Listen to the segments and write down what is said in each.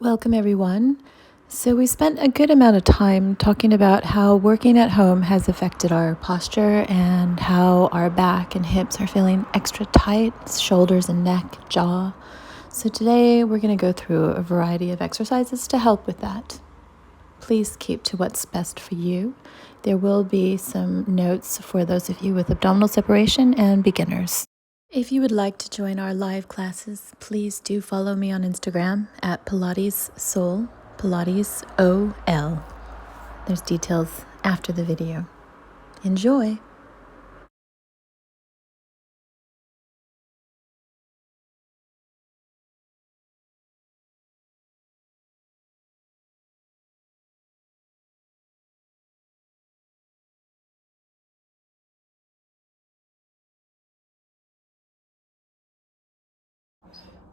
Welcome, everyone. So, we spent a good amount of time talking about how working at home has affected our posture and how our back and hips are feeling extra tight, shoulders and neck, jaw. So, today we're going to go through a variety of exercises to help with that. Please keep to what's best for you. There will be some notes for those of you with abdominal separation and beginners. If you would like to join our live classes, please do follow me on Instagram at Pilates Soul, Pilates OL. There's details after the video. Enjoy!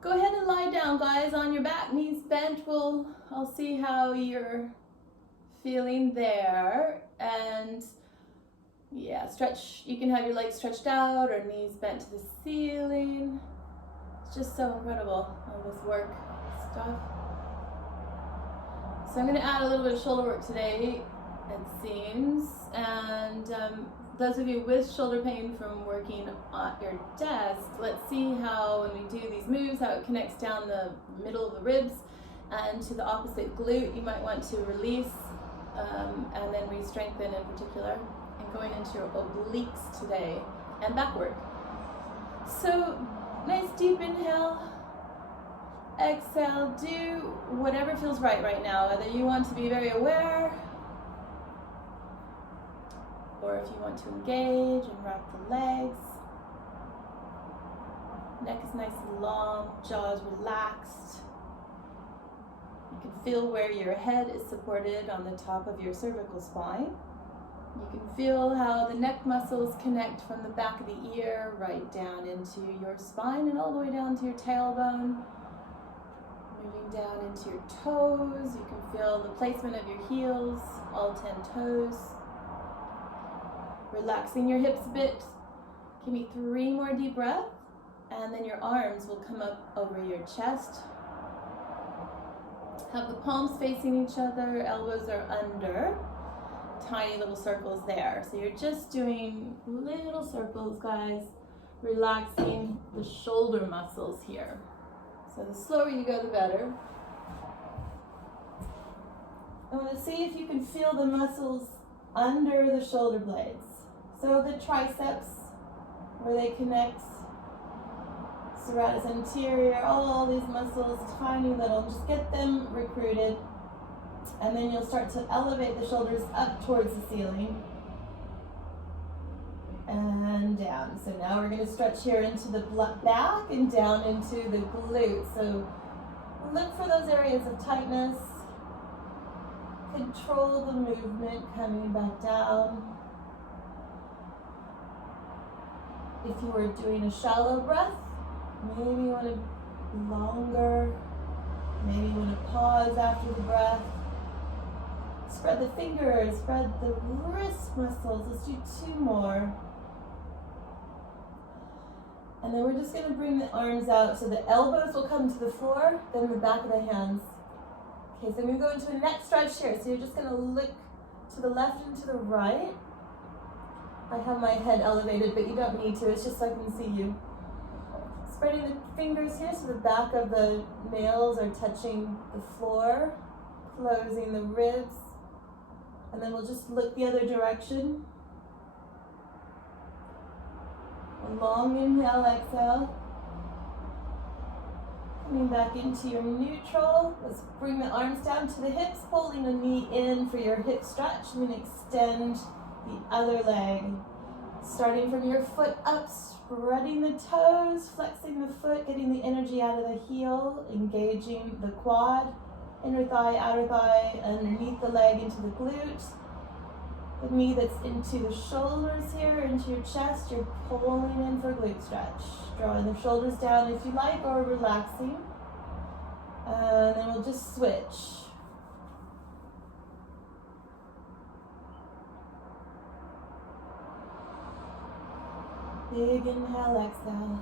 Go ahead and lie down, guys, on your back, knees bent. I'll see how you're feeling there. And yeah, stretch. You can have your legs stretched out or knees bent to the ceiling. It's just so incredible, all this work stuff. So I'm going to add a little bit of shoulder work today, it seems. And those of you with shoulder pain from working at your desk, let's see how when we do these moves, how it connects down the middle of the ribs and to the opposite glute. You might want to release and then re-strengthen in particular. And going into your obliques today and back work. So nice deep inhale. Exhale, do whatever feels right now, whether you want to be very aware or if you want to engage and wrap the legs. Neck is nice and long, jaws relaxed. You can feel where your head is supported on the top of your cervical spine. You can feel how the neck muscles connect from the back of the ear right down into your spine and all the way down to your tailbone. Moving down into your toes, you can feel the placement of your heels, all 10 toes. Relaxing your hips a bit. Give me 3 more deep breaths, and then your arms will come up over your chest. Have the palms facing each other, elbows are under. Tiny little circles there. So you're just doing little circles, guys, relaxing the shoulder muscles here. So the slower you go, the better. I want to see if you can feel the muscles under the shoulder blades. So the triceps, where they connect, serratus anterior, all these muscles, tiny little, just get them recruited. And then you'll start to elevate the shoulders up towards the ceiling. And down. So now we're going to stretch here into the back and down into the glutes. So look for those areas of tightness. Control the movement coming back down. If you were doing a shallow breath, maybe you want to longer. Maybe you want to pause after the breath. Spread the fingers, spread the wrist muscles. Let's do 2 more. And then we're just going to bring the arms out so the elbows will come to the floor, then the back of the hands. Okay, so we're going to go into a neck stretch here. So you're just going to look to the left and to the right. I have my head elevated, but you don't need to. It's just so I can see you. Spreading the fingers here so the back of the nails are touching the floor. Closing the ribs. And then we'll just look the other direction. A long inhale, exhale. Coming back into your neutral. Let's bring the arms down to the hips, pulling the knee in for your hip stretch. And then extend the other leg. Starting from your foot up, spreading the toes, flexing the foot, getting the energy out of the heel, engaging the quad, inner thigh, outer thigh, underneath the leg into the glute. The knee that's into the shoulders here, into your chest, you're pulling in for glute stretch. Drawing the shoulders down if you like, or relaxing. And then we'll just switch. Big inhale, exhale.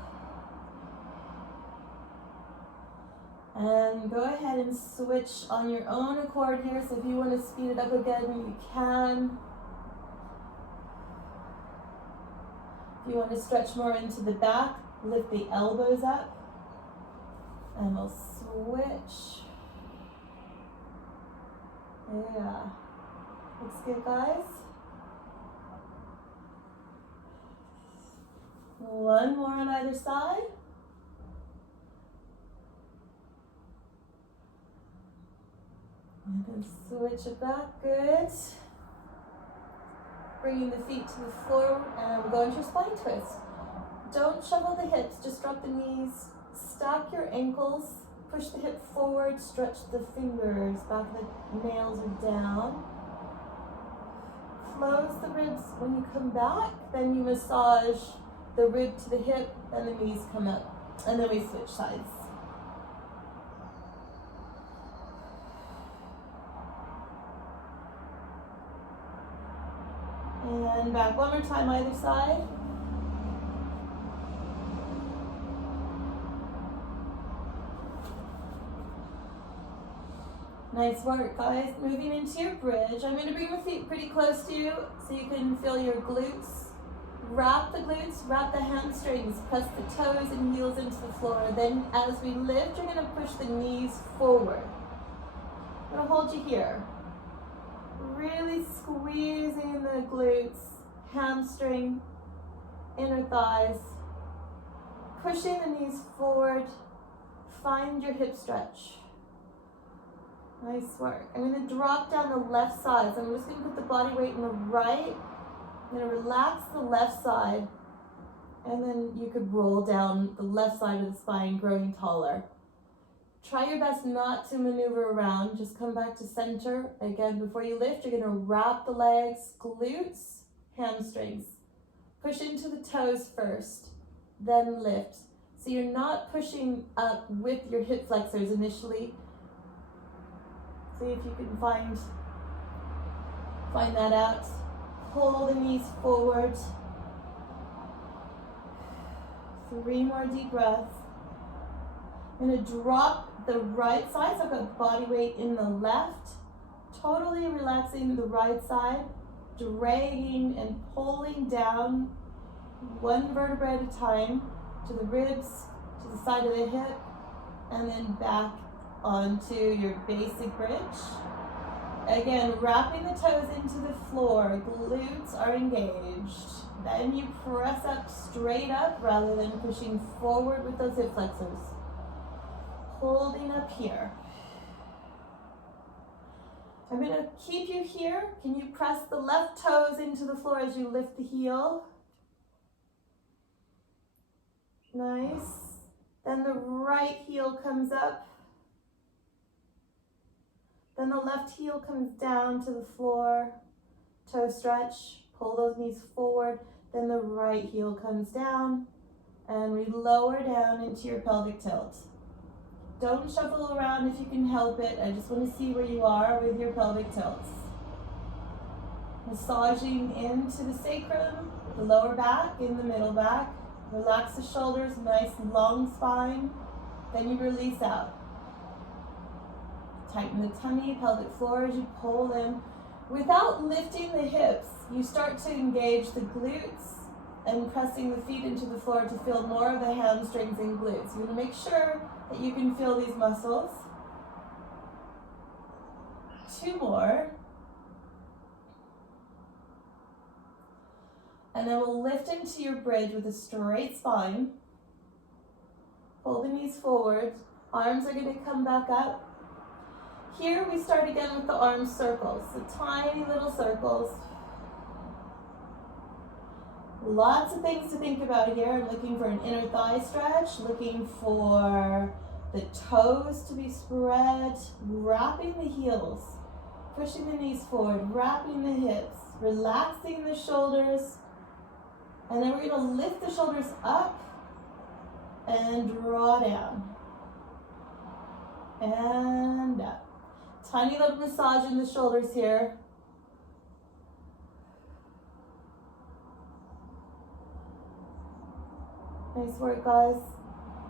And go ahead and switch on your own accord here. So if you want to speed it up again, you can. If you want to stretch more into the back, lift the elbows up. And we'll switch. Yeah. Looks good, guys. One more on either side. And then switch it back, good. Bringing the feet to the floor, and we'll go into your spine twist. Don't shovel the hips, just drop the knees, stack your ankles, push the hip forward, stretch the fingers, back of the nails are down. Close the ribs when you come back, then you massage the rib to the hip, and the knees come up, and then we switch sides. And back one more time either side. Nice work, guys. Moving into your bridge. I'm going to bring your feet pretty close to you so you can feel your glutes. Wrap the glutes, wrap the hamstrings, press the toes and heels into the floor. Then as we lift, you're going to push the knees forward. I'm going to hold you here. Really squeezing the glutes, hamstring, inner thighs. Pushing the knees forward. Find your hip stretch. Nice work. I'm going to drop down the left side. So I'm just going to put the body weight in the right. I'm going to relax the left side. And then you could roll down the left side of the spine, growing taller. Try your best not to maneuver around. Just come back to center. Again, before you lift, you're going to wrap the legs, glutes, hamstrings. Push into the toes first, then lift. So you're not pushing up with your hip flexors initially. See if you can find that out. Pull the knees forward. 3 more deep breaths. I'm going to drop the right side, so I've got body weight in the left. Totally relaxing the right side, dragging and pulling down one vertebra at a time to the ribs, to the side of the hip, and then back onto your basic bridge. Again, wrapping the toes into the floor, glutes are engaged. Then you press up straight up rather than pushing forward with those hip flexors. Holding up here. I'm going to keep you here. Can you press the left toes into the floor as you lift the heel? Nice. Then the right heel comes up. Then the left heel comes down to the floor. Toe stretch. Pull those knees forward. Then the right heel comes down. And we lower down into your pelvic tilt. Don't shuffle around if you can help it. I just want to see where you are with your pelvic tilts. Massaging into the sacrum, the lower back, in the middle back. Relax the shoulders, nice long spine. Then you release out. Tighten the tummy, pelvic floor as you pull in. Without lifting the hips, you start to engage the glutes and pressing the feet into the floor to feel more of the hamstrings and glutes. You want to make sure that you can feel these muscles. 2 more. And then we'll lift into your bridge with a straight spine. Pull the knees forward. Arms are going to come back up. Here we start again with the arm circles. So tiny little circles. Lots of things to think about here. I'm looking for an inner thigh stretch, looking for the toes to be spread, wrapping the heels, pushing the knees forward, wrapping the hips, relaxing the shoulders, and then we're going to lift the shoulders up and draw down and up. Tiny little massage in the shoulders here. Nice work, guys.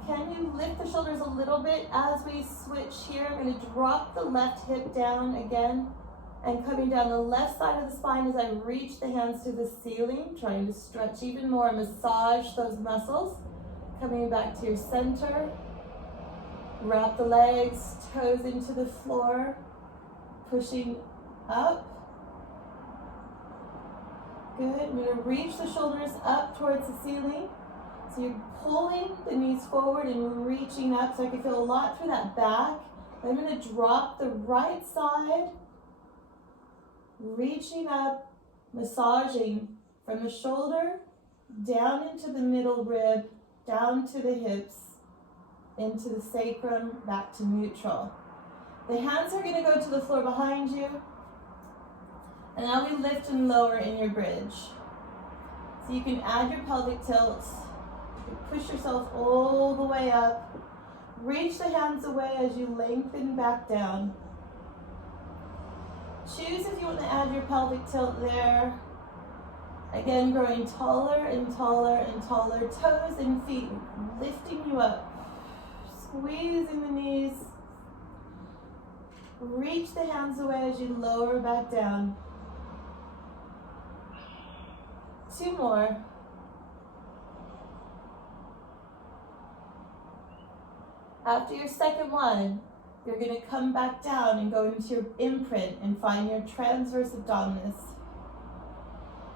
Can you lift the shoulders a little bit as we switch here? I'm going to drop the left hip down again and coming down the left side of the spine as I reach the hands to the ceiling, trying to stretch even more, massage those muscles. Coming back to your center. Wrap the legs, toes into the floor, pushing up. Good. I'm going to reach the shoulders up towards the ceiling. So you're pulling the knees forward and reaching up, so I can feel a lot through that back. I'm going to drop the right side, reaching up, massaging from the shoulder down into the middle rib, down to the hips, into the sacrum, back to neutral. The hands are going to go to the floor behind you. And now we lift and lower in your bridge. So you can add your pelvic tilt. You can push yourself all the way up. Reach the hands away as you lengthen back down. Choose if you want to add your pelvic tilt there. Again, growing taller and taller and taller. Toes and feet lifting you up. Squeezing the knees. Reach the hands away as you lower back down. 2 more. After your second one, you're going to come back down and go into your imprint and find your transverse abdominis.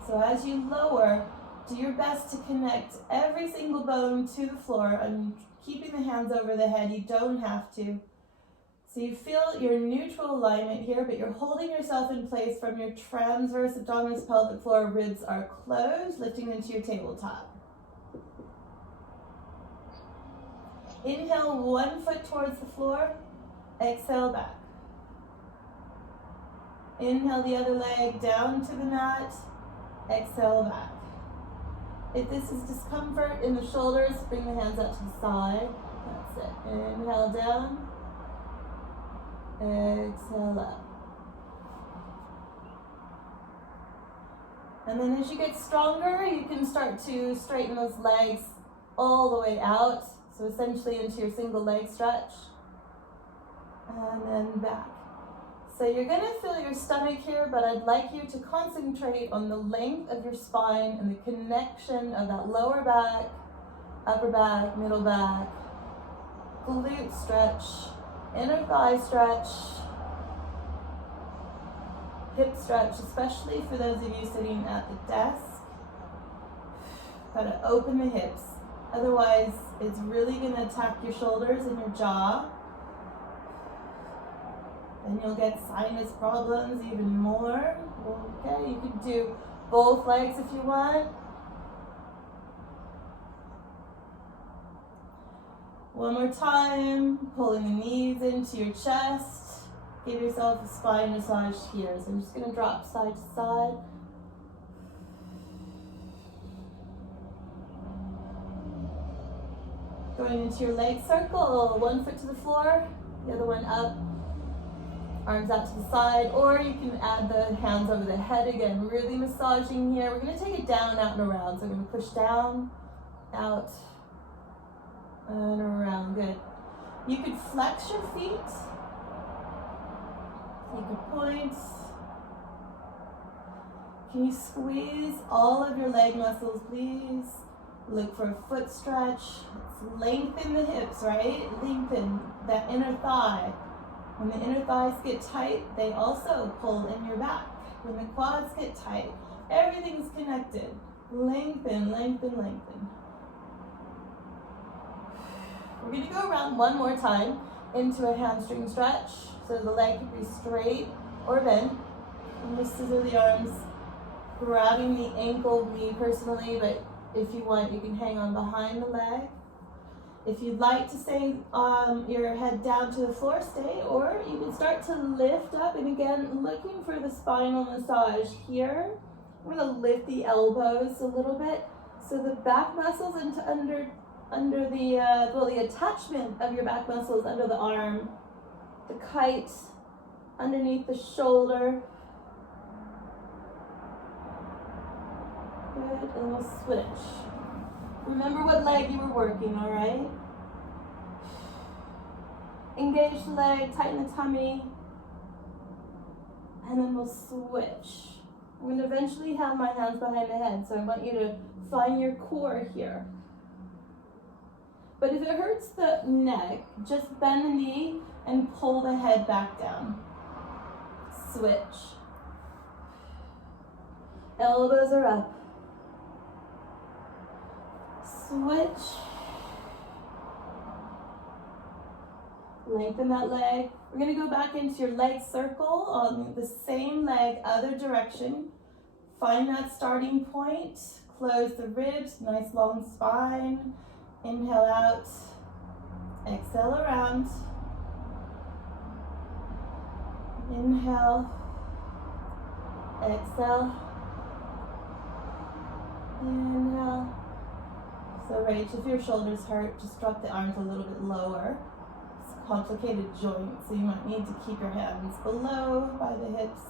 So as you lower, do your best to connect every single bone to the floor and keeping the hands over the head. You don't have to. So you feel your neutral alignment here, but you're holding yourself in place from your transverse abdominis, pelvic floor. Ribs are closed, lifting into your tabletop. Inhale, 1 foot towards the floor. Exhale, back. Inhale the other leg down to the mat. Exhale, back. If this is discomfort in the shoulders, bring the hands out to the side. That's it. Inhale down. Exhale up. And then as you get stronger, you can start to straighten those legs all the way out. So essentially into your single leg stretch. And then back. So you're going to feel your stomach here, but I'd like you to concentrate on the length of your spine and the connection of that lower back, upper back, middle back, glute stretch, inner thigh stretch, hip stretch, especially for those of you sitting at the desk. Got to open the hips. Otherwise, it's really going to attack your shoulders and your jaw. And you'll get sinus problems even more. Okay, you can do both legs if you want. One more time, pulling the knees into your chest. Give yourself a spine massage here. So I'm just going to drop side to side. Going into your leg circle, 1 foot to the floor, the other one up. Arms out to the side, or you can add the hands over the head again, really massaging here. We're going to take it down, out, and around. So I'm going to push down, out, and around. Good. You could flex your feet. You could point. Can you squeeze all of your leg muscles, please? Look for a foot stretch. Let's lengthen the hips, right? Lengthen that inner thigh. When the inner thighs get tight, they also pull in your back. When the quads get tight, everything's connected. Lengthen, lengthen, lengthen. We're going to go around one more time into a hamstring stretch. So the leg could be straight or bent. I'm going to scissor the arms, grabbing the ankle, me personally, but if you want, you can hang on behind the leg. If you'd like to stay your head down to the floor, stay, or you can start to lift up, and again, looking for the spinal massage here. I'm going to lift the elbows a little bit, so the back muscles into under the attachment of your back muscles under the arm, the kite underneath the shoulder. Good, and we'll switch. Remember what leg you were working, all right? Engage the leg, tighten the tummy, and then we'll switch. I'm going to eventually have my hands behind the head, so I want you to find your core here. But if it hurts the neck, just bend the knee and pull the head back down. Switch. Elbows are up. Switch. Lengthen that leg. We're going to go back into your leg circle on the same leg, other direction. Find that starting point. Close the ribs, nice long spine. Inhale out. Exhale around. Inhale. Exhale. Inhale. So Rach, if your shoulders hurt, just drop the arms a little bit lower. It's a complicated joint, so you might need to keep your hands below by the hips.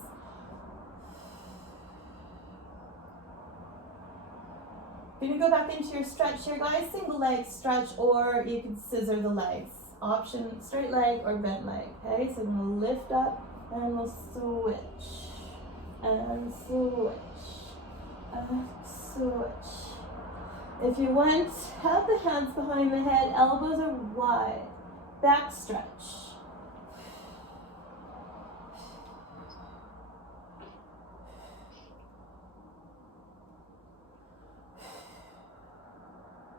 You're going to go back into your stretch here, guys. Single leg stretch, or you can scissor the legs. Option, straight leg or bent leg, okay? So I'm going to lift up and we'll switch. And switch. And switch. If you want, have the hands behind the head, elbows are wide. Back stretch.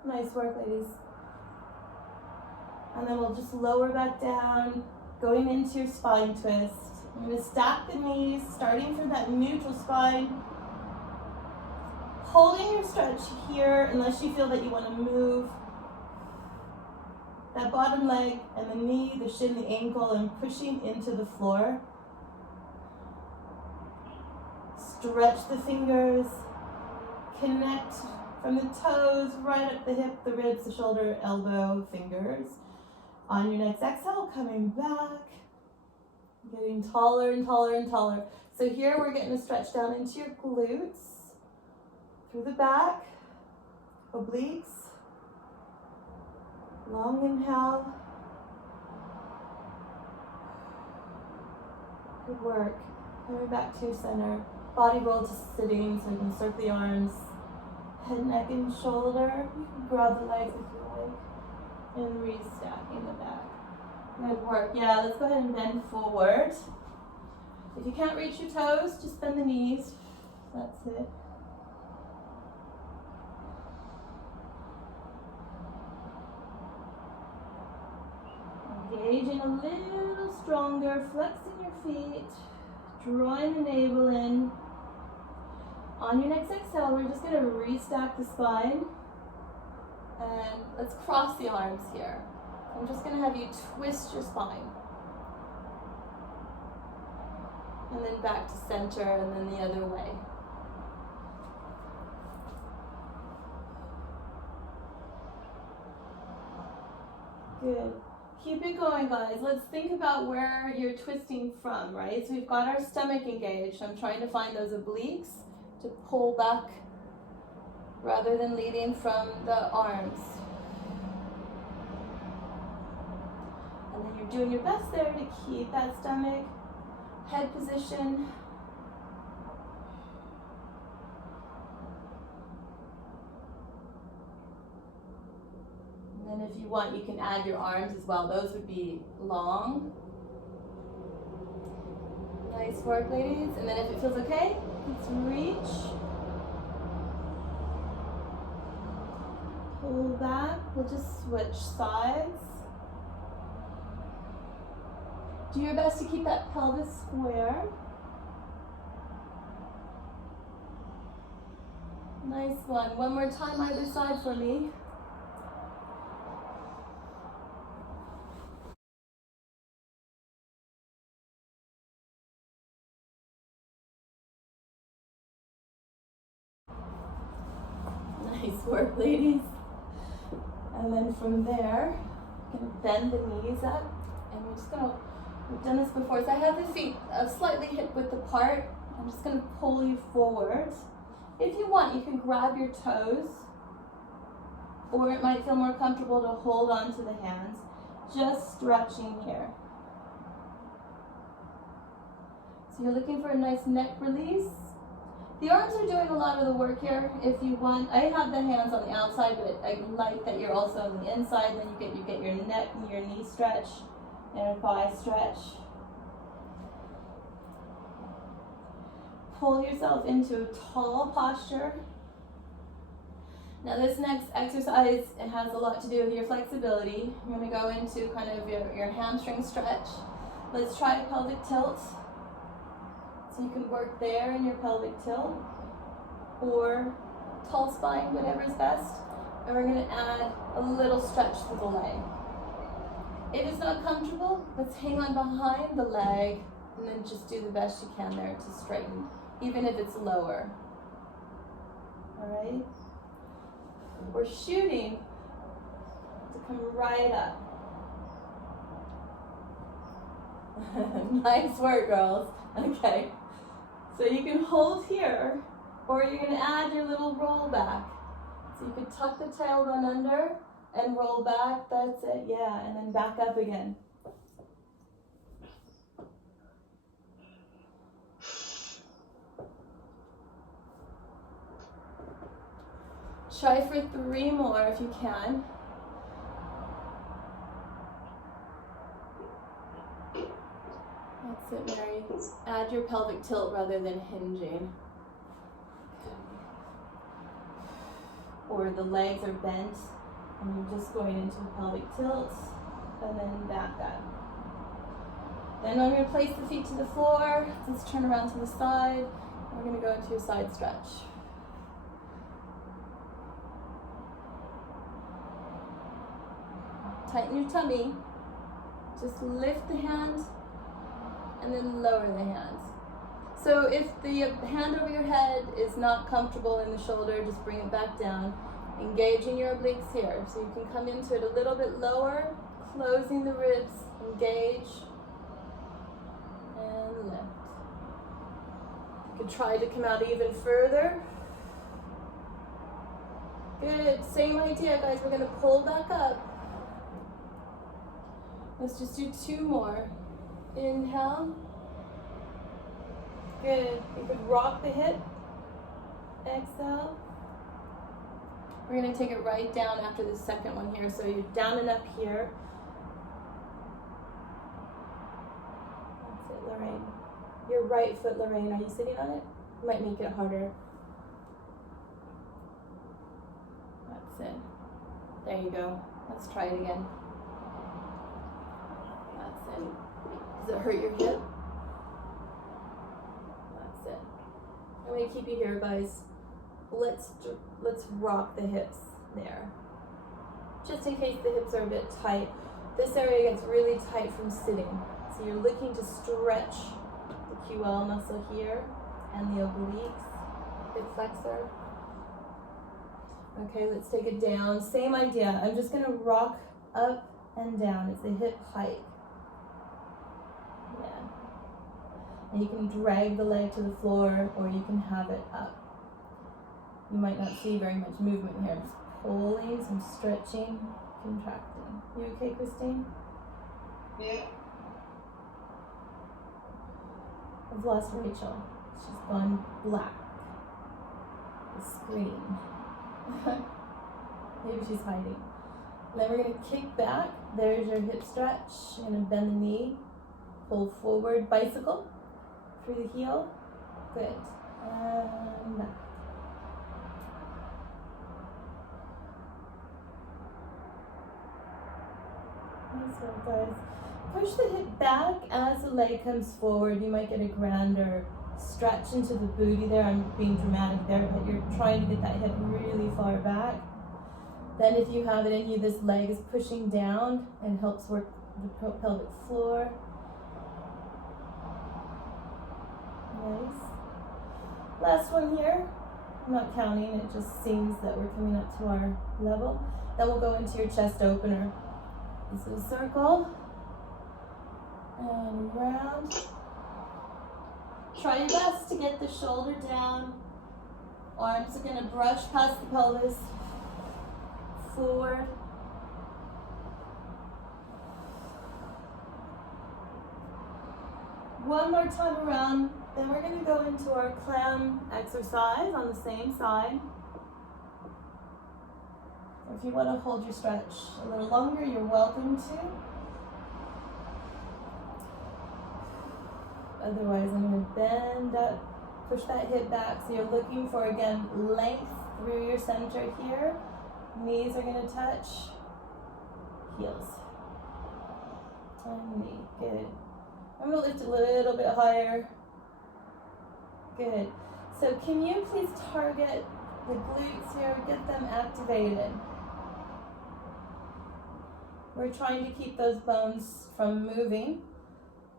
Nice work, ladies. And then we'll just lower back down, going into your spine twist. I'm going to stack the knees, starting from that neutral spine. Holding your stretch here, unless you feel that you want to move that bottom leg and the knee, the shin, the ankle, and pushing into the floor. Stretch the fingers, connect from the toes, right up the hip, the ribs, the shoulder, elbow, fingers. On your next exhale, coming back, getting taller and taller and taller. So here we're getting a stretch down into your glutes, through the back, obliques. Long inhale. Good work. Coming back to center. Body roll to sitting so you can circle the arms. Head, neck, and shoulder. You can grab the legs if you like. And restacking the back. Good work. Yeah, let's go ahead and bend forward. If you can't reach your toes, just bend the knees. That's it. Engaging a little stronger, flexing your feet, drawing the navel in. On your next exhale, we're just going to restack the spine. And let's cross the arms here. I'm just going to have you twist your spine. And then back to center, and then the other way. Good. Keep it going, guys. Let's think about where you're twisting from, right? So we've got our stomach engaged. I'm trying to find those obliques to pull back rather than leading from the arms. And then you're doing your best there to keep that stomach, head position. And if you want, you can add your arms as well. Those would be long. Nice work, ladies. And then if it feels okay, let's reach. Pull back. We'll just switch sides. Do your best to keep that pelvis square. Nice one. One more time either side for me. Nice work, ladies. And then from there, we're going to bend the knees up. And we're just going to, we've done this before. So I have the feet slightly hip width apart. I'm just going to pull you forward. If you want, you can grab your toes. Or it might feel more comfortable to hold on to the hands. just stretching here. So you're looking for a nice neck release. The arms are doing a lot of the work here. If you want, I have the hands on the outside, but I like that you're also on the inside. Then you get your neck and your knee stretch and thigh stretch. Pull yourself into a tall posture. Now this next exercise, it has a lot to do with your flexibility. You're going to go into kind of your hamstring stretch. Let's try pelvic tilt. So you can work there in your pelvic tilt, or tall spine, whatever is best. And we're going to add a little stretch to the leg. If it's not comfortable, let's hang on behind the leg and then just do the best you can there to straighten, even if it's lower. All right? We're shooting to come right up. Nice work, girls. Okay. So you can hold here, or you're going to add your little roll back. So you can tuck the tailbone under and roll back. That's it. Yeah, and then back up again. Try for 3 more if you can. That's it, Mary. Add your pelvic tilt rather than hinging. Or the legs are bent and you're just going into a pelvic tilt and then back up. Then I'm going to place the feet to the floor. Let's turn around to the side. We're going to go into a side stretch. Tighten your tummy. Just lift the hand and then lower the hands. So if the hand over your head is not comfortable in the shoulder, just bring it back down. Engaging your obliques here. So you can come into it a little bit lower, closing the ribs, engage, and lift. You can try to come out even further. Good, same idea, guys. We're gonna pull back up. Let's just do 2 more. Inhale. Good. You could rock the hip. Exhale. We're going to take it right down after the second one here. So you're down and up here. That's it, Lorraine. Your right foot, Lorraine. Are you sitting on it? Might make it harder. That's it. There you go. Let's try it again. That's it. Does it hurt your hip? That's it. I'm going to keep you here, guys. Let's rock the hips there. Just in case the hips are a bit tight. This area gets really tight from sitting. So you're looking to stretch the QL muscle here and the obliques, hip flexor. Okay, let's take it down. Same idea. I'm just going to rock up and down. It's a hip hike. Yeah. And you can drag the leg to the floor or you can have it up. You might not see very much movement here. Just pulling, some stretching, contracting. You okay, Christine? Yeah. I've lost Rachel. She's gone black. The screen. Maybe she's hiding. And then we're going to kick back. There's your hip stretch. You're going to bend the knee. Pull forward, bicycle through the heel. Good. And back. Nice one, guys. Push the hip back as the leg comes forward. You might get a grander stretch into the booty there. I'm being dramatic there, but you're trying to get that hip really far back. Then if you have it in you, this leg is pushing down and helps work the pelvic floor. Nice. Last one here. I'm not counting, it just seems that we're coming up to our level. Then we'll go into your chest opener. This is a circle. And round. Try your best to get the shoulder down. Arms are going to brush past the pelvis. Forward. One more time around, then we're going to go into our clam exercise on the same side. If you want to hold your stretch a little longer, you're welcome to. Otherwise, I'm going to bend up, push that hip back. So you're looking for, again, length through your center here. Knees are going to touch. Heels. And knee. Good. I'm going to lift a little bit higher. Good. So can you please target the glutes here, get them activated. We're trying to keep those bones from moving.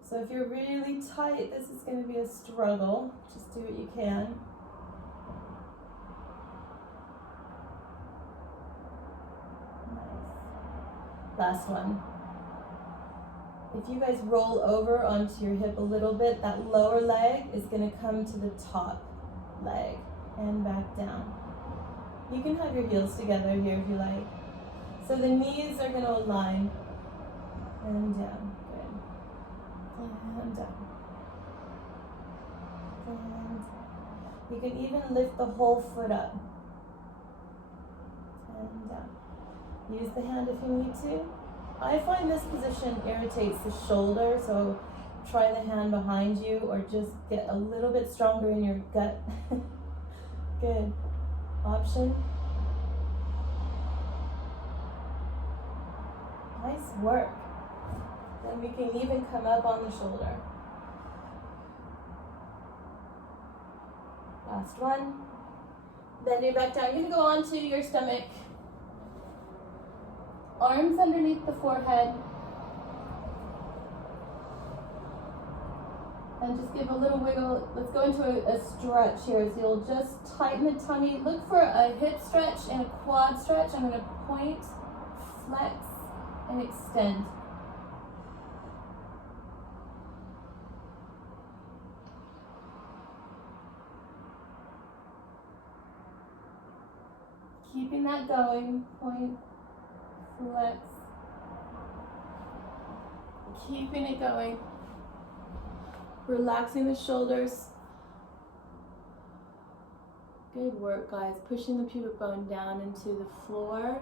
So if you're really tight, this is going to be a struggle. Just do what you can. Nice. Last one. If you guys roll over onto your hip a little bit, that lower leg is going to come to the top leg and back down. You can have your heels together here if you like. So the knees are going to align and down. Good. And down. And you can even lift the whole foot up. And down. Use the hand if you need to. I find this position irritates the shoulder, so try the hand behind you or just get a little bit stronger in your gut. Good. Option. Nice work. Then we can even come up on the shoulder. Last one. Bend your back down. You're going to go onto your stomach. Arms underneath the forehead. And just give a little wiggle. Let's go into a stretch here. So you'll just tighten the tummy. Look for a hip stretch and a quad stretch. I'm going to point, flex, and extend. Keeping that going. Point, flex. Keeping it going. Relaxing the shoulders. Good work, guys. Pushing the pubic bone down into the floor.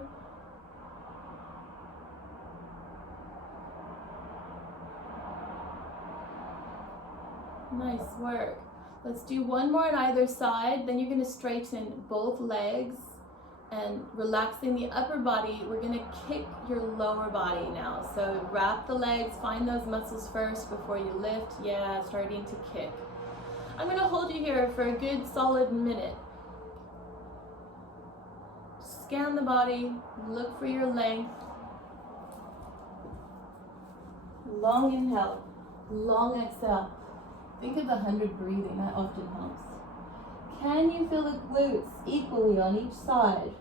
Nice work. Let's do one more on either side. Then you're going to straighten both legs and relaxing the upper body. We're going to kick your lower body now. So wrap the legs, find those muscles first before you lift. Yeah, starting to kick. I'm going to hold you here for a good solid minute. Scan the body, look for your length. Long inhale, long exhale. Think of the 100 breathing, that often helps. Can you feel the glutes equally on each side?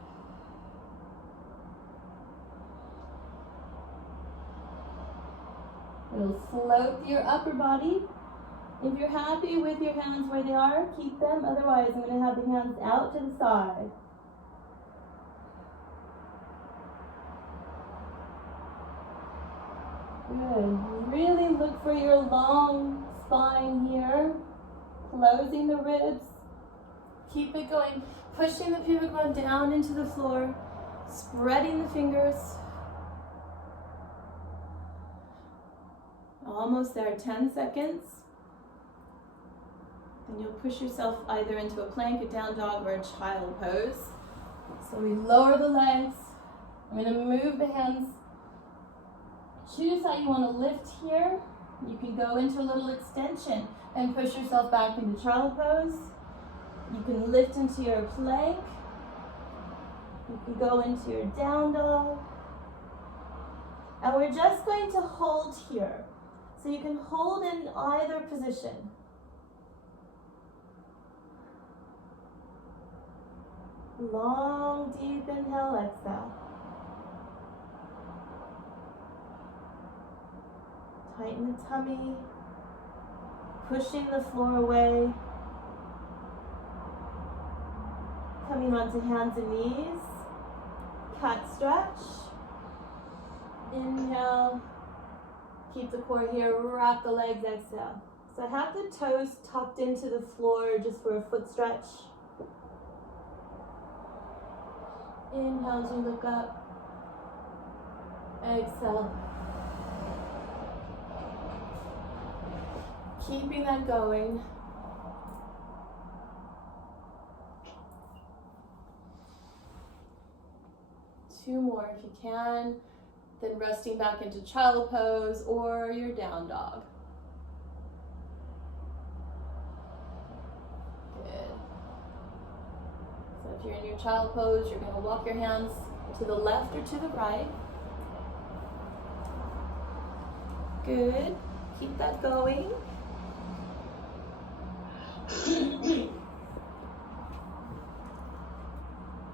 It'll float your upper body. If you're happy with your hands where they are, keep them. Otherwise, I'm going to have the hands out to the side. Good. Really look for your long spine here. Closing the ribs. Keep it going. Pushing the pubic bone down into the floor. Spreading the fingers. Almost there. 10 seconds. Then you'll push yourself either into a plank, a down dog, or a child pose. So we lower the legs. I'm going to move the hands. Choose how you want to lift here. You can go into a little extension and push yourself back into child pose. You can lift into your plank. You can go into your down dog. And we're just going to hold here. So you can hold in either position. Long, deep inhale, exhale. Tighten the tummy, pushing the floor away. Coming onto hands and knees. Cat stretch. Inhale. Keep the core here. Wrap the legs. Exhale. So I have the toes tucked into the floor just for a foot stretch. Inhale as you look up. Exhale. Keeping that going. Two more if you can. Then resting back into child pose or your down dog. Good. So if you're in your child pose, you're going to walk your hands to the left or to the right. Good. Keep that going.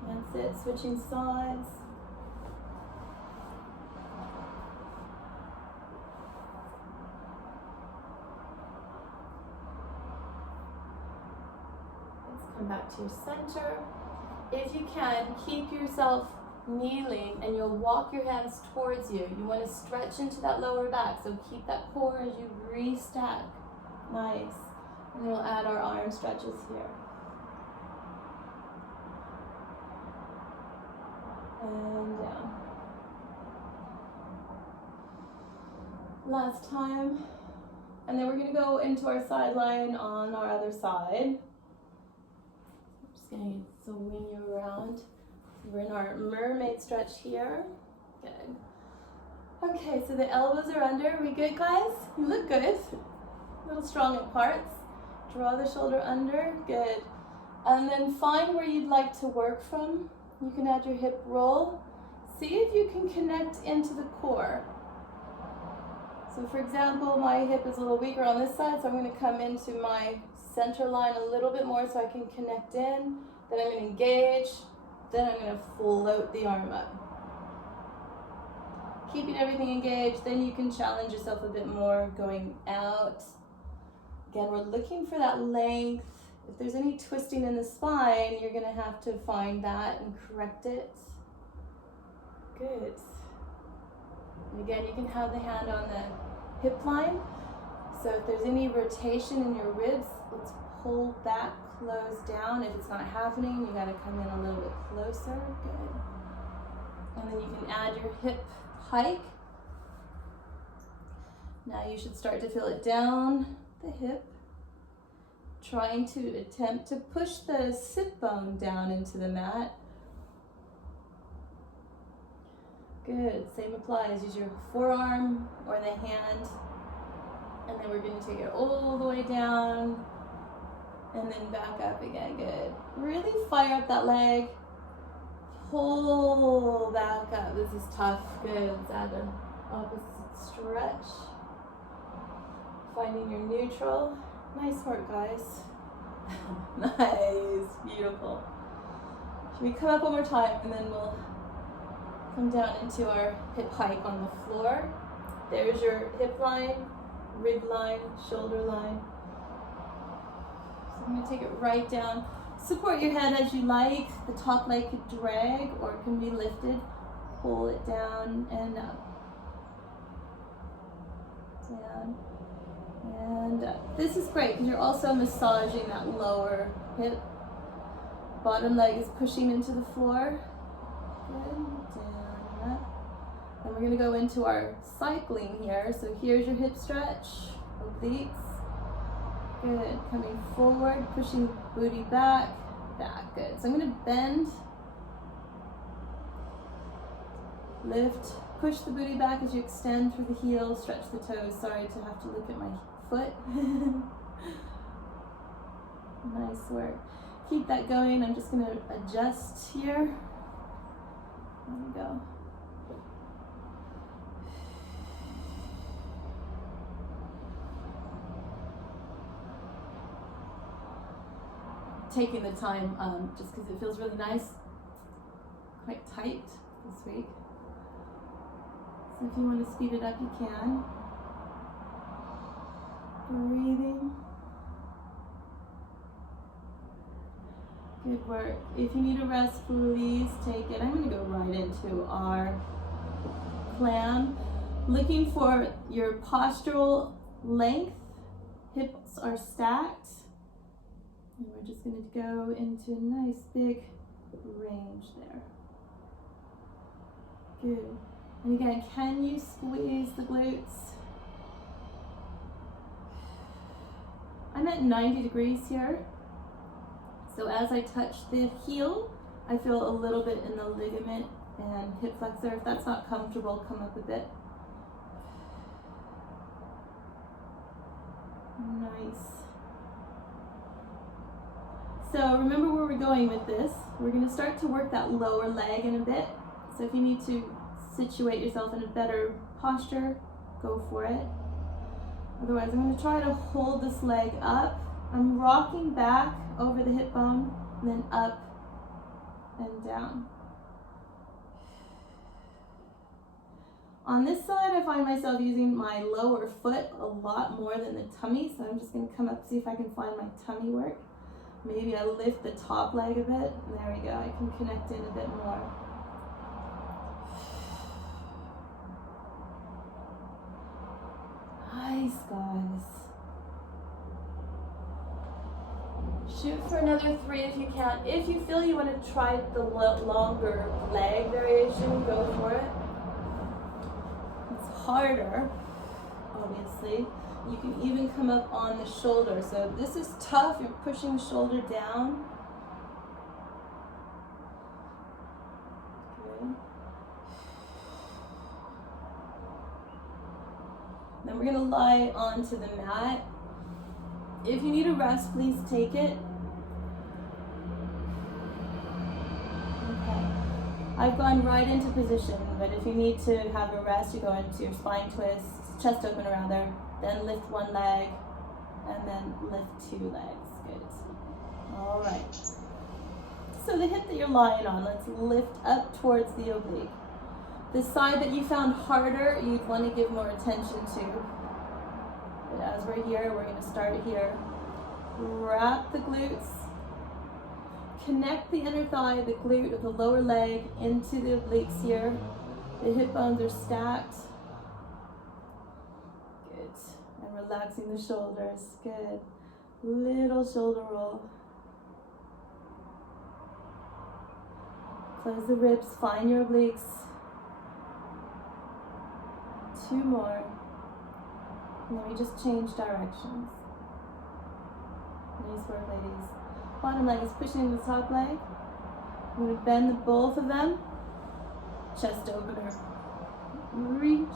That's it. Switching sides. Come back to your center. If you can, keep yourself kneeling and you'll walk your hands towards you. You want to stretch into that lower back, so keep that core as you restack. Nice. And we'll add our arm stretches here. And down. Last time. And then we're going to go into our side line on our other side. Going to swing you around. We're in our mermaid stretch here. Good. Okay, so the elbows are under. Are we good, guys? You look good. A little strong at parts. Draw the shoulder under. Good. And then find where you'd like to work from. You can add your hip roll. See if you can connect into the core. So for example, my hip is a little weaker on this side, so I'm going to come into my center line a little bit more so I can connect in. Then I'm going to engage. Then I'm going to float the arm up. Keeping everything engaged, then you can challenge yourself a bit more going out. Again, we're looking for that length. If there's any twisting in the spine, you're going to have to find that and correct it. Good. And again, you can have the hand on the hip line. So if there's any rotation in your ribs, let's pull back, close down. If it's not happening, you got to come in a little bit closer. Good. And then you can add your hip hike. Now you should start to feel it down the hip. Trying to attempt to push the sit bone down into the mat. Good, same applies. Use your forearm or the hand. And then we're going to take it all the way down and then back up again. Good. Really fire up that leg. Pull back up. This is tough. Good. Let's add an opposite stretch. Finding your neutral. Nice work, guys. Nice. Beautiful. Should we come up one more time and then we'll come down into our hip hike on the floor. There's your hip line, rib line, shoulder line. So I'm going to take it right down. Support your head as you like. The top leg could drag or it can be lifted. Pull it down and up. Down and up. This is great because you're also massaging that lower hip. Bottom leg is pushing into the floor. Good. Down, up. And we're going to go into our cycling here. So here's your hip stretch, obliques. Good. Coming forward, pushing booty back, back. Good. So I'm going to bend, lift, push the booty back as you extend through the heel, stretch the toes. Sorry to have to look at my foot. Nice work. Keep that going. I'm just going to adjust here. There we go. Taking the time just because it feels really nice, quite tight this week. So if you want to speed it up, you can. Breathing. Good work. If you need a rest, please take it. I'm going to go right into our clam. Looking for your postural length Hips are stacked. And we're just going to go into a nice big range there. Good. And again, can you squeeze the glutes? I'm at 90 degrees here. So as I touch the heel, I feel a little bit in the ligament and hip flexor. If that's not comfortable, come up a bit. Nice. So remember where we're going with this. We're going to start to work that lower leg in a bit. So if you need to situate yourself in a better posture, go for it. Otherwise, I'm going to try to hold this leg up. I'm rocking back over the hip bone, and then up and down. On this side, I find myself using my lower foot a lot more than the tummy, so I'm just going to come up, see if I can find my tummy work. Maybe I lift the top leg a bit, and there we go. I can connect in a bit more. Nice, guys. Shoot for another 3 if you can. If you feel you want to try the longer leg variation, go for it. It's harder, obviously. You can even come up on the shoulder. So this is tough. You're pushing the shoulder down. Good. Then we're going to lie onto the mat. If you need a rest, please take it. Okay. I've gone right into position, but if you need to have a rest, you go into your spine twist, chest open rather, then lift one leg, and then lift 2 legs. Good. All right. So the hip that you're lying on, let's lift up towards the oblique. The side that you found harder, you'd want to give more attention to. But as we're here, we're going to start here. Wrap the glutes. Connect the inner thigh, the glute of the lower leg into the obliques here. The hip bones are stacked. Good. And relaxing the shoulders. Good. Little shoulder roll. Close the ribs, find your obliques. 2 more. And then we just change directions. Nice work, ladies. Bottom leg is pushing into the top leg. I'm going to bend both of them. Chest opener. Reach.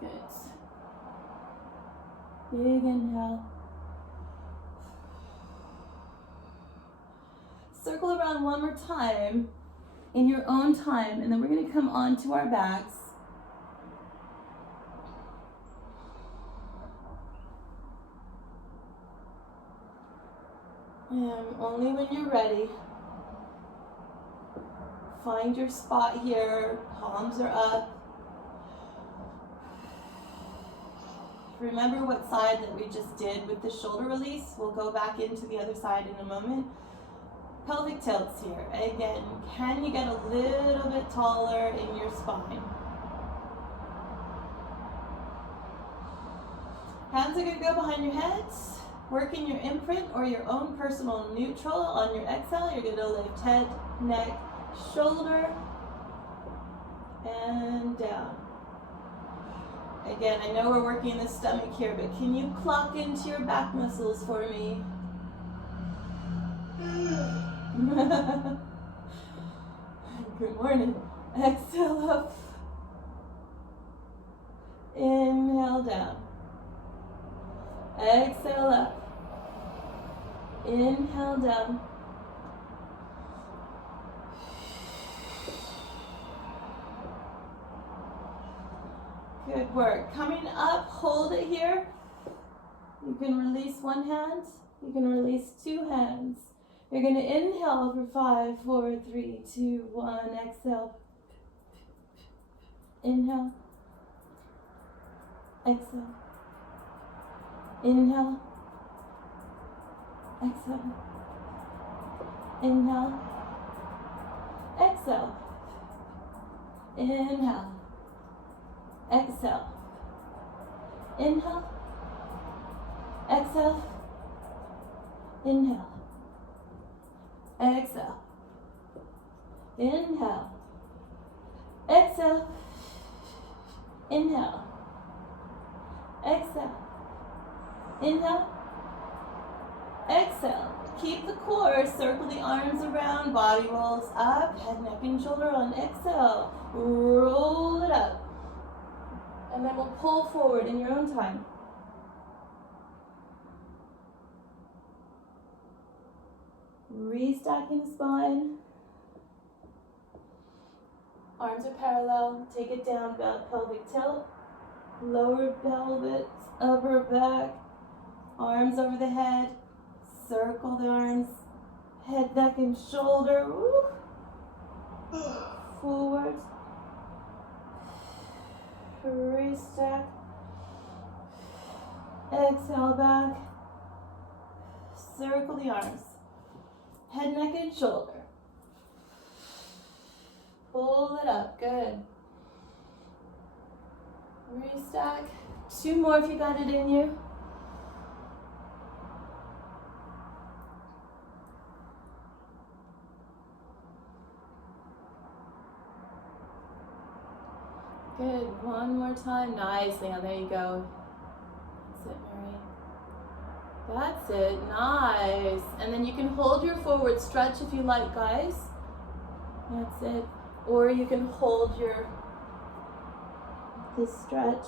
Good. Big inhale. Circle around one more time in your own time, and then we're going to come onto our backs. And only when you're ready. Find your spot here. Palms are up. Remember what side that we just did with the shoulder release. We'll go back into the other side in a moment. Pelvic tilts here. Again, can you get a little bit taller in your spine? Hands are going to go behind your heads. Working your imprint or your own personal neutral on your exhale. You're going to lift head, neck, shoulder, and down. Again, I know we're working the stomach here, but can you clock into your back muscles for me? Good morning. Exhale up. Inhale down. Exhale up. Inhale down. Good work. Coming up, hold it here. You can release one hand. You can release 2 hands. You're going to inhale for 5, 4, 3, 2, 1. Exhale. Inhale. Exhale. Inhale. Exhale. Inhale. exhale. Inhale. Exhale. Inhale. Exhale. Inhale. Exhale. Inhale. Exhale. Inhale. Exhale. Inhale. Exhale. Keep the core. Circle the arms around. Body rolls up. Head, neck, and shoulder on exhale. Roll it up. And then we'll pull forward in your own time. Restacking the spine. Arms are parallel. Take it down, pelvic tilt. Lower pelvis, upper back. Arms over the head. Circle the arms. Head, neck, and shoulder. Woo. Forward. Restack. Exhale back. Circle the arms. Head, neck, and shoulder. Pull it up. Good. Restack. 2 more if you got it in you. Good. 1 more time. Nice. Now there you go. That's it, Mary. That's it. Nice. And then you can hold your forward stretch if you like, guys. That's it. Or you can hold this stretch.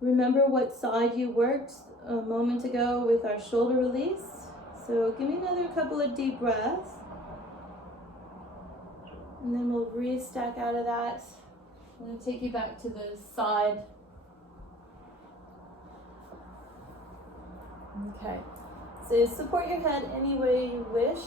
Remember what side you worked a moment ago with our shoulder release? So give me another couple of deep breaths. And then we'll restack out of that. I'm going to take you back to the side. Okay. So support your head any way you wish.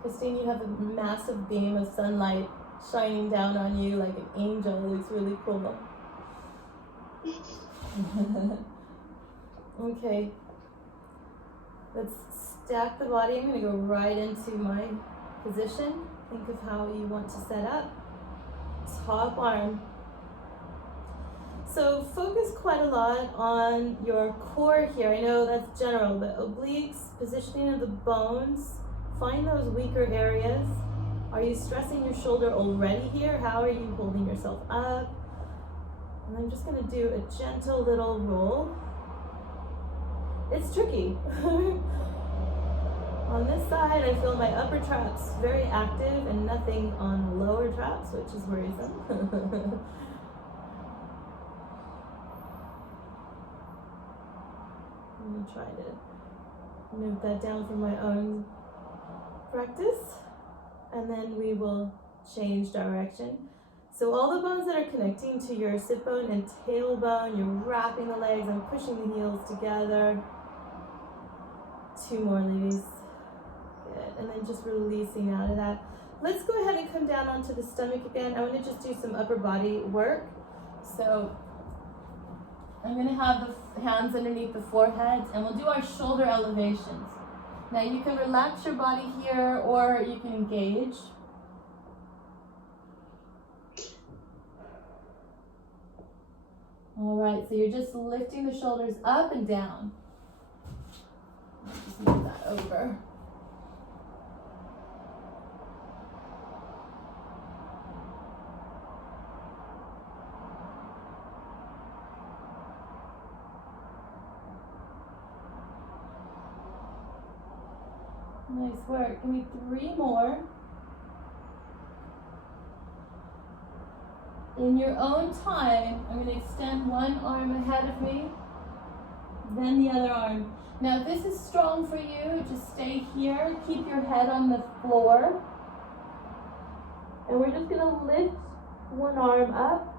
Christine, you have a massive beam of sunlight shining down on you like an angel. It looks really cool. Okay. Let's stack the body. I'm going to go right into my position. Think of how you want to set up. Top arm. So focus quite a lot on your core here. I know that's general, but obliques, positioning of the bones, find those weaker areas. Are you stressing your shoulder already here? How are you holding yourself up? And I'm just going to do a gentle little roll. It's tricky. On this side, I feel my upper traps very active and nothing on the lower traps, which is worrisome. I'm going to try to note that down from my own practice. And then we will change direction. So all the bones that are connecting to your sit bone and tailbone, you're wrapping the legs and pushing the heels together. 2 more, ladies. Good. And then just releasing out of that. Let's go ahead and come down onto the stomach again. I want to just do some upper body work. So I'm going to have the hands underneath the forehead, and we'll do our shoulder elevations. Now you can relax your body here, or you can engage. All right, so you're just lifting the shoulders up and down. Just move that over. Nice work. Give me 3 more. In your own time, I'm going to extend one arm ahead of me, then the other arm. Now, if this is strong for you, just stay here. Keep your head on the floor. And we're just going to lift one arm up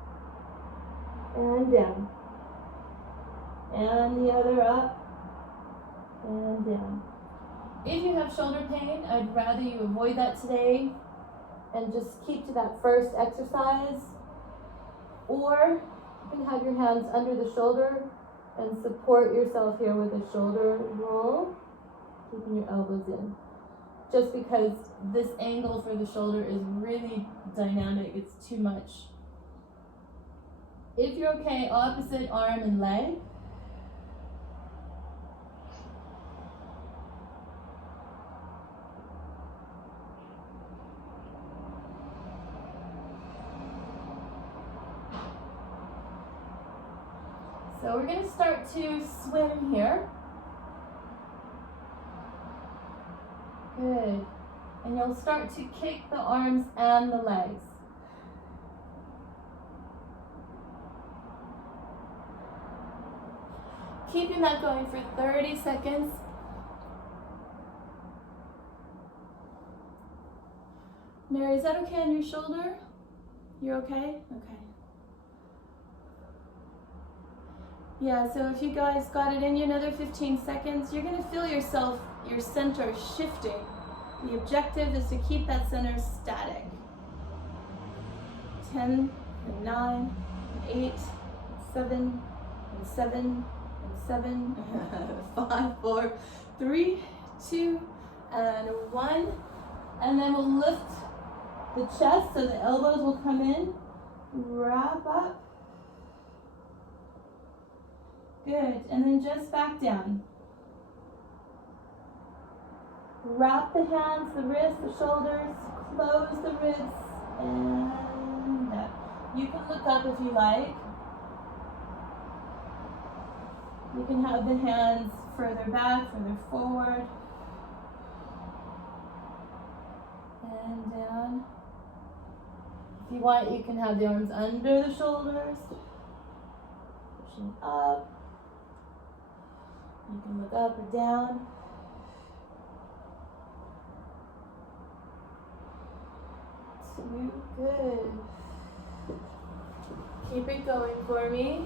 and down. And the other up and down. If you have shoulder pain, I'd rather you avoid that today and just keep to that first exercise. Or You can have your hands under the shoulder and support yourself here with a shoulder roll, keeping your elbows in. Just because this angle for the shoulder is really dynamic, it's too much. If you're okay, opposite arm and leg. So we're going to start to swim here. Good. And you'll start to kick the arms and the legs. Keeping that going for 30 seconds. Mary, is that okay on your shoulder? You're okay? Okay. Yeah, so if you guys got it in you another 15 seconds, you're going to feel yourself, your center shifting. The objective is to keep that center static. 10, and 9, and 8, 7, and 7, and 7, 5, 4, 3, 2, and 1. And then we'll lift the chest so the elbows will come in. Wrap up. Good, and then just back down. Wrap the hands, the wrists, the shoulders, close the ribs, and up. You can look up if you like. You can have the hands further back, further forward, and down. If you want, you can have the arms under the shoulders, pushing up. You can look up or down. Good. Keep it going for me.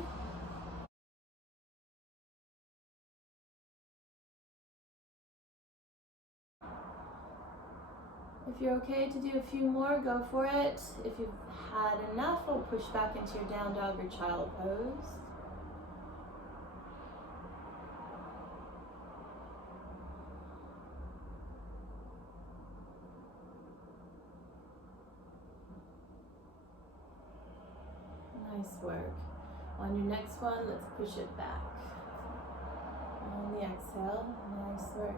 If you're okay to do a few more, go for it. If you've had enough, we'll push back into your down dog or child pose. Nice work. On your next one, let's push it back. On the exhale, nice work.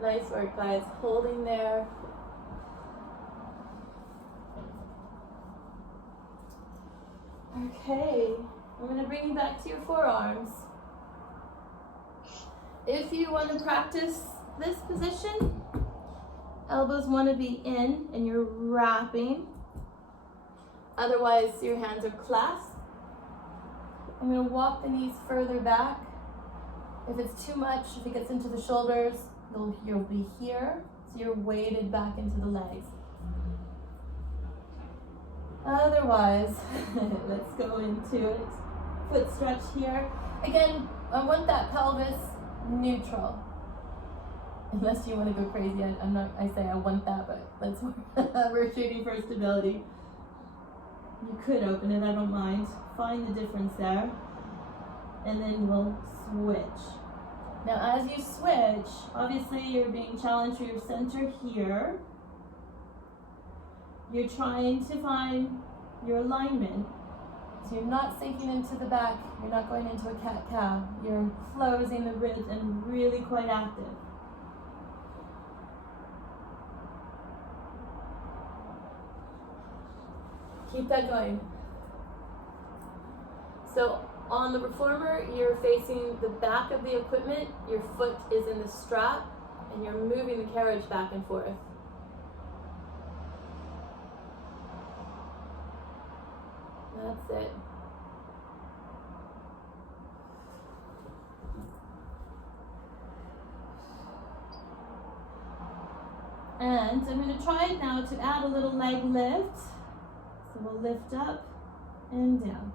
Nice work, guys. Holding there. Okay, I'm going to bring you back to your forearms. If you want to practice this position, elbows want to be in and you're wrapping. Otherwise, your hands are clasped. I'm going to walk the knees further back. If it's too much, if it gets into the shoulders, you'll be here. So you're weighted back into the legs. Otherwise, let's go into it. Foot stretch here. Again, I want that pelvis neutral. Unless you want to go crazy, I say I want that, but we're shooting for stability. You could open it, I don't mind. Find the difference there. And then we'll switch. Now as you switch, obviously you're being challenged for your center here. You're trying to find your alignment. So you're not sinking into the back, you're not going into a cat-cow. You're closing the ribs and really quite active. Keep that going. So on the reformer, you're facing the back of the equipment, your foot is in the strap, and you're moving the carriage back and forth. That's it. And I'm going to try now to add a little leg lift. So we'll lift up and down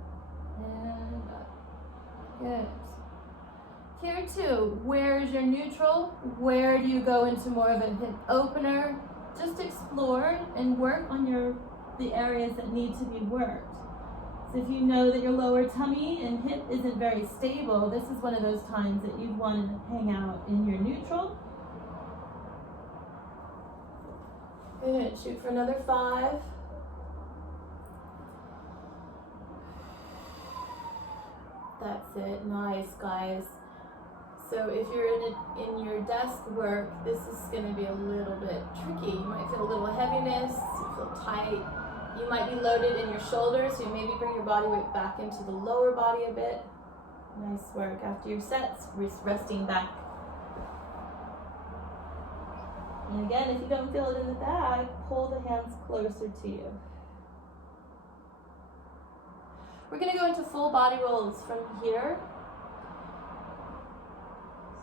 and up. Good. Here too, where is your neutral? Where do you go into more of a hip opener? Just explore and work on the areas that need to be worked. So if you know that your lower tummy and hip isn't very stable, this is one of those times that you'd want to hang out in your neutral. Good, shoot for another 5. That's it, nice guys. So if you're in your desk work, this is going to be a little bit tricky. You might feel a little heaviness, you feel tight. You might be loaded in your shoulders, so you maybe bring your body weight back into the lower body a bit. Nice work. After your sets, resting back. And again, if you don't feel it in the back, pull the hands closer to you. We're going to go into full body rolls from here.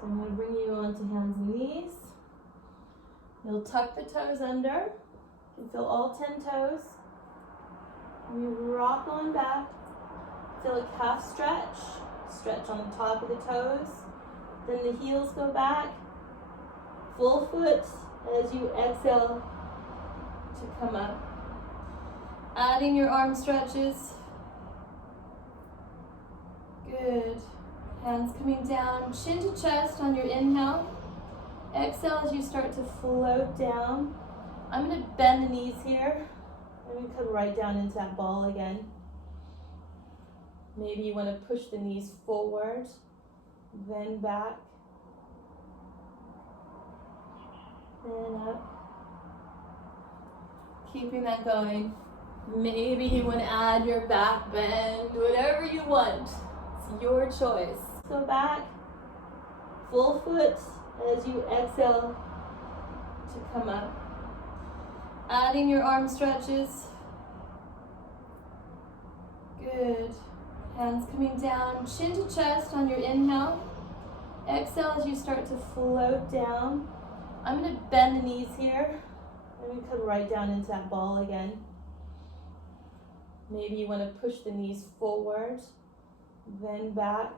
So I'm going to bring you onto hands and knees. You'll tuck the toes under. You can feel all 10 toes. And you rock on back. Feel a calf stretch. Stretch on the top of the toes. Then the heels go back. Full foot as you exhale to come up. Adding your arm stretches. Good. Hands coming down, chin to chest on your inhale. Exhale as you start to float down. I'm going to bend the knees here. I'm going to come right down into that ball again. Maybe you want to push the knees forward, then back, then up. Keeping that going. Maybe you want to add your back bend, whatever you want. It's your choice. So back, full foot as you exhale to come up. Adding your arm stretches. Good. Hands coming down, chin to chest on your inhale. Exhale as you start to float down. I'm going to bend the knees here. I'm going to come right down into that ball again. Maybe you want to push the knees forward, then back,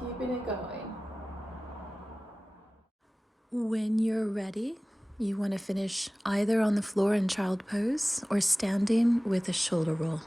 keeping it going. When you're ready, you want to finish either on the floor in child pose or standing with a shoulder roll.